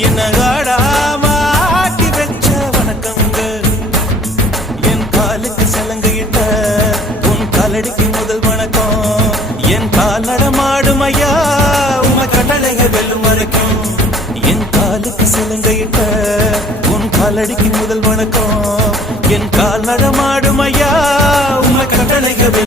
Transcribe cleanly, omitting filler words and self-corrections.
என்ன ஆடாம ஆட்டி வச்ச வணக்கங்க. என் காலுக்கு சலங்கையிட்ட உன் காலடிக்கு முதல் வணக்கம். என் கால் நடமாடும் ஐயா உமை கட்டளைக வெல்லும் வரைக்கும். என் காலுக்கு சலங்கையிட்ட உன் காலடிக்கு முதல் வணக்கம். என் கால் நடமாடும் ஐயா உமை கட்டளைக